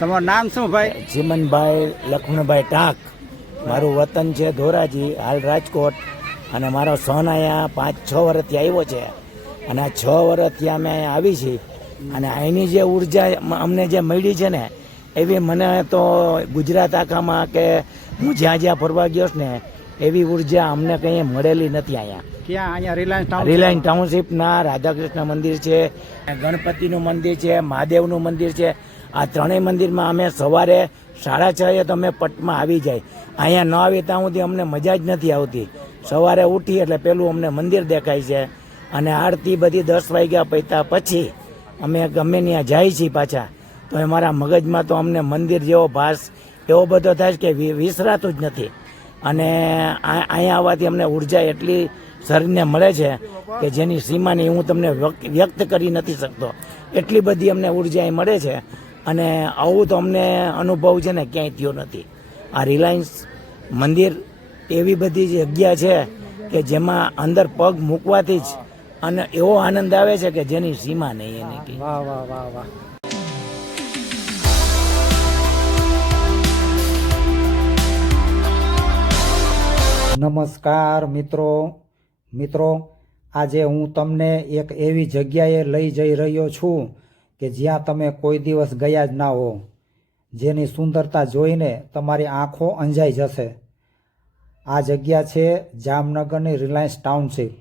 તમારું નામ શું ભાઈ? ચીમનભાઈ લક્ષ્મણભાઈ ટાંક. મારું વતન છે ધોરાજી, હાલ રાજકોટ. અને મારો સન અહીંયા 5-6 વર્ષથી આવ્યો છે. અને આ 6 વર્ષથી અમે અહીંયા આવી છીએ. અને અહીંની જે ઉર્જા અમને જે મળી છે ને, એવી મને તો ગુજરાત આખામાં કે હું જ્યાં જ્યાં ફરવા ગયો છું ને, એવી ઉર્જા અમને કંઈ મળેલી નથી અહીંયા. ક્યાં? અહીંયા રિલાયન્સ રિલાયન્સ ટાઉનશીપના રાધાકૃષ્ણ મંદિર છે, ગણપતિનું મંદિર છે, મહાદેવનું મંદિર છે. આ ત્રણેય મંદિરમાં અમે સવારે 6:30 તો અમે પટમાં આવી જાય. અહીંયા ન આવી ત્યાં સુધી અમને મજા જ નથી આવતી. સવારે ઉઠી એટલે પેલું અમને મંદિર દેખાય છે. અને આરતી બધી 10 વાગ્યા પૈતા પછી અમે ગમે ત્યાં જાય છીએ પાછા. તો અમારા મગજમાં તો અમને મંદિર જેવો ભાસ એવો બધો થાય કે વિસરાતું જ નથી. અને અહીંયા આવવાથી અમને ઉર્જા એટલી શરીરને મળે છે કે જેની સીમાની હું તમને વ્યક્ત કરી નથી શકતો. એટલી બધી અમને ઉર્જા અહીં મળે છે. અને આવું તો અમને અનુભવ છે ને ક્યાંય થયો નથી. આ રિલાયન્સ મંદિર એવી બધી જગ્યા છે કે જેમાં અંદર પગ મૂકવાથી જ અને એવો આનંદ આવે છે કે જેની સીમા નહીં એની. વાહ વાહ વાહ વાહ. નમસ્કાર મિત્રો, આજે હું તમને એક એવી જગ્યાએ લઈ જઈ રહ્યો છું કે જ્યાં તમે કોઈ દિવસ ગયા જ ના હો, જેની સુંદરતા જોઈને તમારી આંખો અંજાઈ જશે. આ જગ્યા છે જામનગરની રિલાયન્સ ટાઉનશીપ,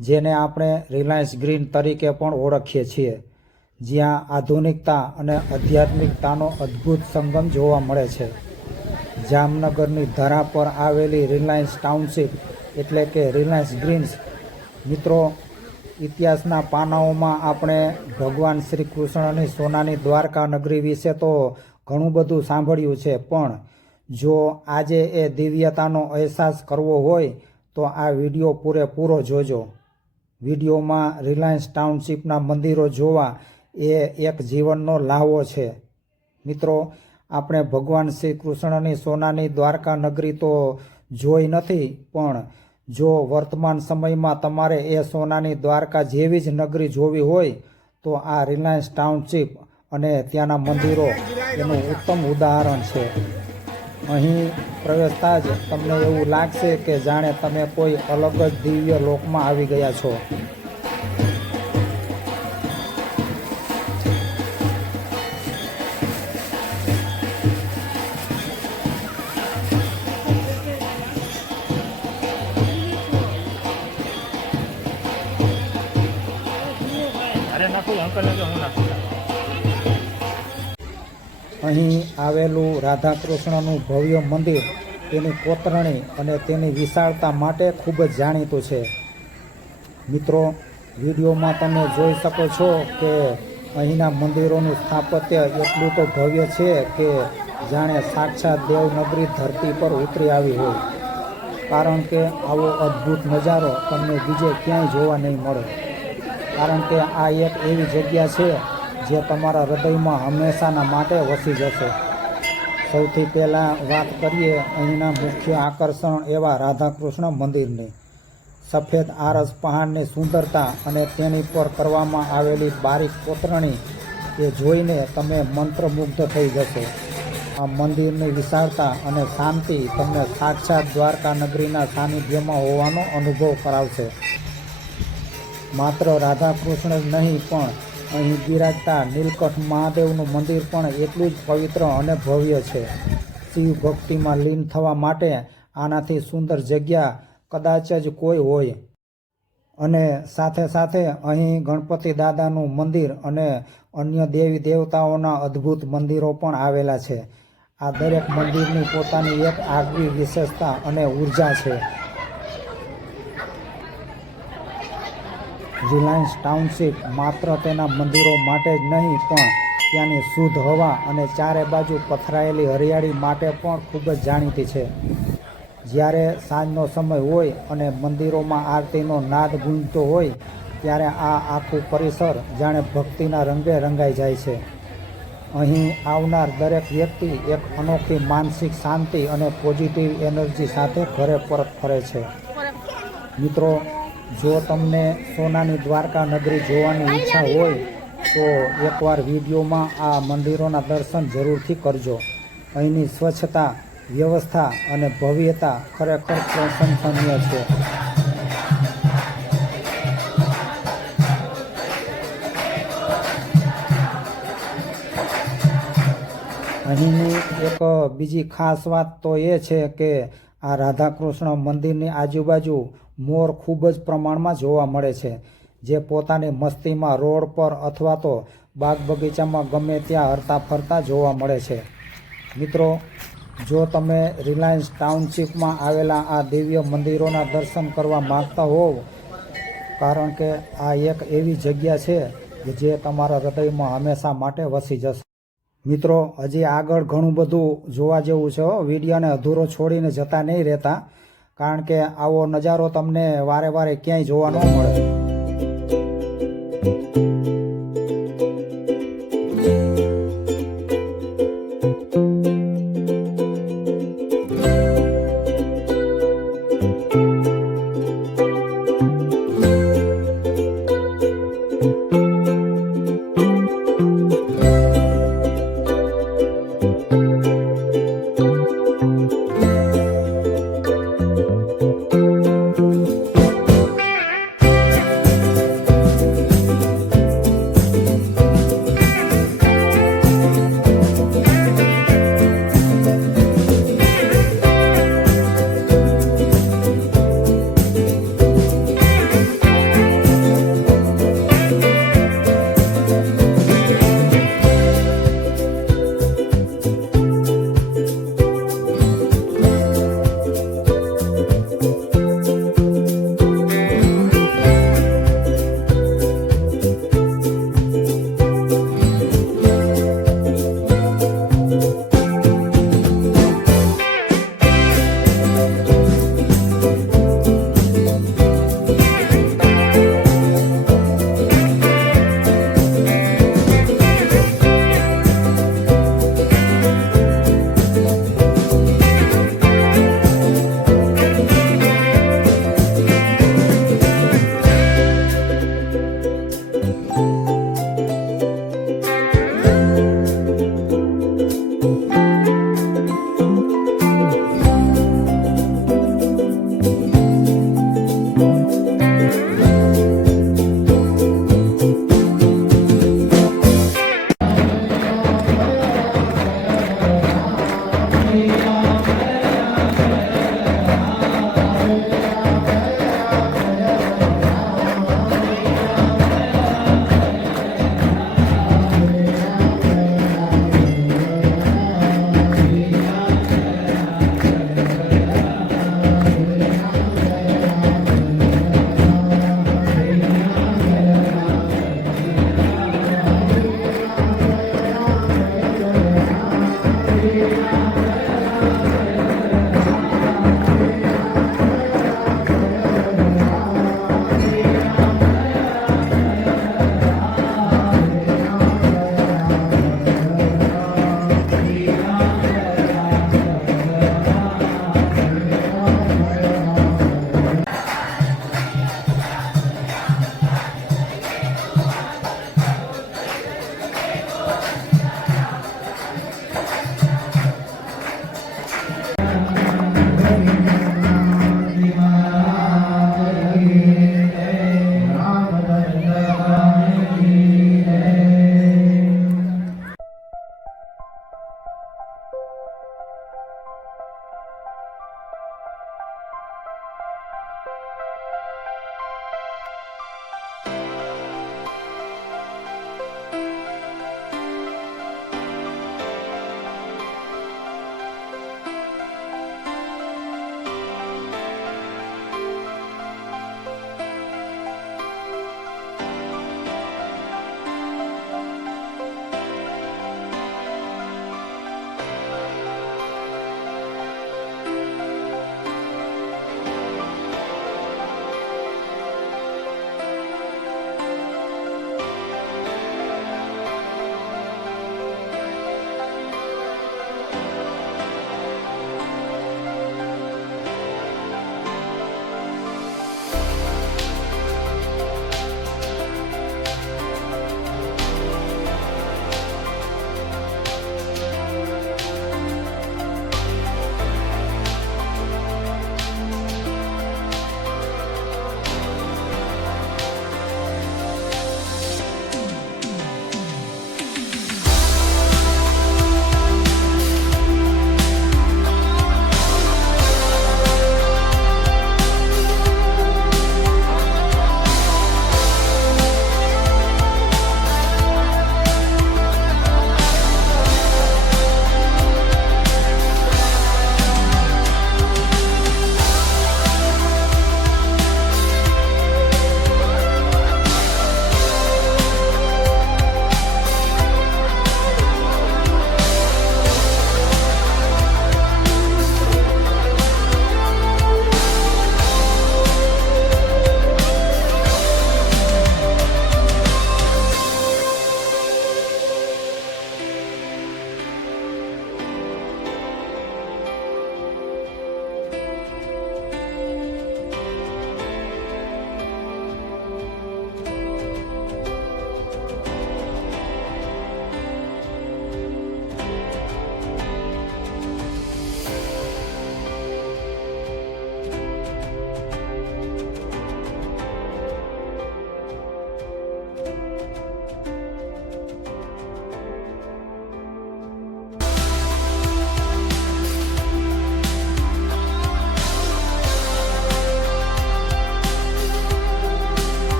જેને આપણે રિલાયન્સ ગ્રીન તરીકે પણ ઓળખીએ છીએ, જ્યાં આધુનિકતા અને આધ્યાત્મિકતાનો અદ્ભુત સંગમ જોવા મળે છે. જામનગરની ધરા પર આવેલી રિલાયન્સ ટાઉનશીપ એટલે કે રિલાયન્સ ગ્રીન્સ. મિત્રો, ઇતિહાસના પાનાઓમાં આપણે ભગવાન શ્રી કૃષ્ણની સોનાની દ્વારકા નગરી વિશે તો ઘણું બધું સાંભળ્યું છે, પણ જો આજે એ દિવ્યતાનો અહેસાસ કરવો હોય તો આ વિડીયો પૂરેપૂરો જોજો. વિડીયોમાં રિલાયન્સ ટાઉનશીપના મંદિરો જોવા એ એક જીવનનો લહાવો છે. મિત્રો, આપણે ભગવાન શ્રી કૃષ્ણની સોનાની દ્વારકા નગરી તો જોઈ નથી, પણ જો વર્તમાન સમયમાં તમારે એ સોનાની દ્વારકા જેવી જ નગરી જોવી હોય તો આ રિલાયન્સ ટાઉનશીપ અને ત્યાંના મંદિરો એનું ઉત્તમ ઉદાહરણ છે. અહીં પ્રવેશતા જ તમને એવું લાગશે કે જાણે તમે કોઈ અલગ જ દિવ્ય લોકમાં આવી ગયા છો. અહીં આવેલું રાધાકૃષ્ણનું ભવ્ય મંદિર તેની કોતરણી અને તેની વિશાળતા માટે ખૂબ જ જાણીતું છે. મિત્રો, વિડીયોમાં તમે જોઈ શકો છો કે અહીંના મંદિરોનું સ્થાપત્ય એટલું તો ભવ્ય છે કે જાણે સાક્ષાત દેવનગરી ધરતી પર ઉતરી આવી હોય. કારણ કે આવો અદ્ભુત નજારો તમને બીજે ક્યાંય જોવા નહીં મળે. કારણ કે આ એક એવી જગ્યા છે જે તમારા હૃદયમાં હંમેશાના માટે વસી જશે. સૌથી પહેલાં વાત કરીએ અહીંના મુખ્ય આકર્ષણ એવા રાધાકૃષ્ણ મંદિરની. સફેદ આરસ પહાડની સુંદરતા અને તેની પર કરવામાં આવેલી બારીક કોતરણી એ જોઈને તમે મંત્રમુગ્ધ થઈ જશો. આ મંદિરની વિશાળતા અને શાંતિ તમને સાક્ષાત દ્વારકા નગરીના સાનિધ્યમાં હોવાનો અનુભવ કરાવશે. માત્ર રાધાકૃષ્ણ જ નહીં, પણ અહીં બિરાજતા નીલકંઠ મહાદેવનું મંદિર પણ એટલું જ પવિત્ર અને ભવ્ય છે. શિવ ભક્તિમાં લીન થવા માટે આનાથી સુંદર જગ્યા કદાચ જ કોઈ હોય. અને સાથે સાથે અહીં ગણપતિ દાદાનું મંદિર અને અન્ય દેવી દેવતાઓના અદ્ભુત મંદિરો પણ આવેલા છે. આ દરેક મંદિરની પોતાની એક આગવી વિશેષતા અને ઉર્જા છે. રિલાયન્સ ટાઉનશીપ માત્ર તેના મંદિરો માટે જ નહીં, પણ ત્યાંની શુદ્ધ હવા અને ચારે બાજુ પથરાયેલી હરિયાળી માટે પણ ખૂબ જ જાણીતી છે. જ્યારે સાંજનો સમય હોય અને મંદિરોમાં આરતીનો નાદ ગુંજતો હોય ત્યારે આ આખું પરિસર જાણે ભક્તિના રંગે રંગાઈ જાય છે. અહીં આવનાર દરેક વ્યક્તિ એક અનોખી માનસિક શાંતિ અને પોઝિટિવ એનર્જી સાથે ઘરે પરત ફરે છે. મિત્રો, જો તમને સોનાની દ્વારકા નગરી જોવાની ઈચ્છા હોય તો એકવાર વિડીયોમાં આ મંદિરોના દર્શન જરૂરથી કરજો. અહીંની સ્વચ્છતા, વ્યવસ્થા અને ભવ્યતા ખરેખર પ્રશંસનીય છે. અહીંની એક બીજી ખાસ વાત તો એ છે કે આ રાધાકૃષ્ણ મંદિરની આજુબાજુ મોર ખૂબ જ પ્રમાણમાં જોવા મળે છે, જે પોતાની મસ્તીમાં રોડ પર અથવા તો બાગ બગીચામાં ગમે ત્યાં હરતા ફરતા જોવા મળે છે. મિત્રો, જો તમે રિલાયન્સ ટાઉનશીપમાં આવેલા આ દિવ્ય મંદિરોના દર્શન કરવા માગતા હોવ, કારણ કે આ એક એવી જગ્યા છે કે જે તમારા હૃદયમાં હંમેશા માટે વસી જશે. મિત્રો, હજી આગળ ઘણું બધું જોવા જેવું છે. વિડીયોને અધૂરો છોડીને જતા નહીં રહેતા, કારણ કે આવો નજારો તમને વારે વારે ક્યાંય જોવા ન મળે.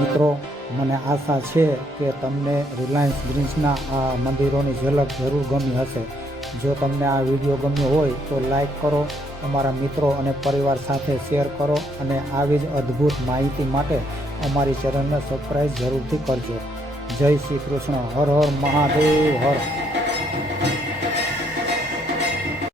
મિત્રો, મને આશા છે કે તમને રિલાયન્સ ગ્રીન્સના આ મંદિરોની ઝલક જરૂર ગમી હશે. જો તમને આ વિડીયો ગમ્યો હોય તો લાઈક કરો, તમારા મિત્રો અને પરિવાર સાથે શેર કરો અને આવી જ અદ્ભુત માહિતી માટે અમારી ચેનલને સબસ્ક્રાઈબ જરૂરથી કરજો. જય શ્રી કૃષ્ણ. હર હર મહાદેવ. હર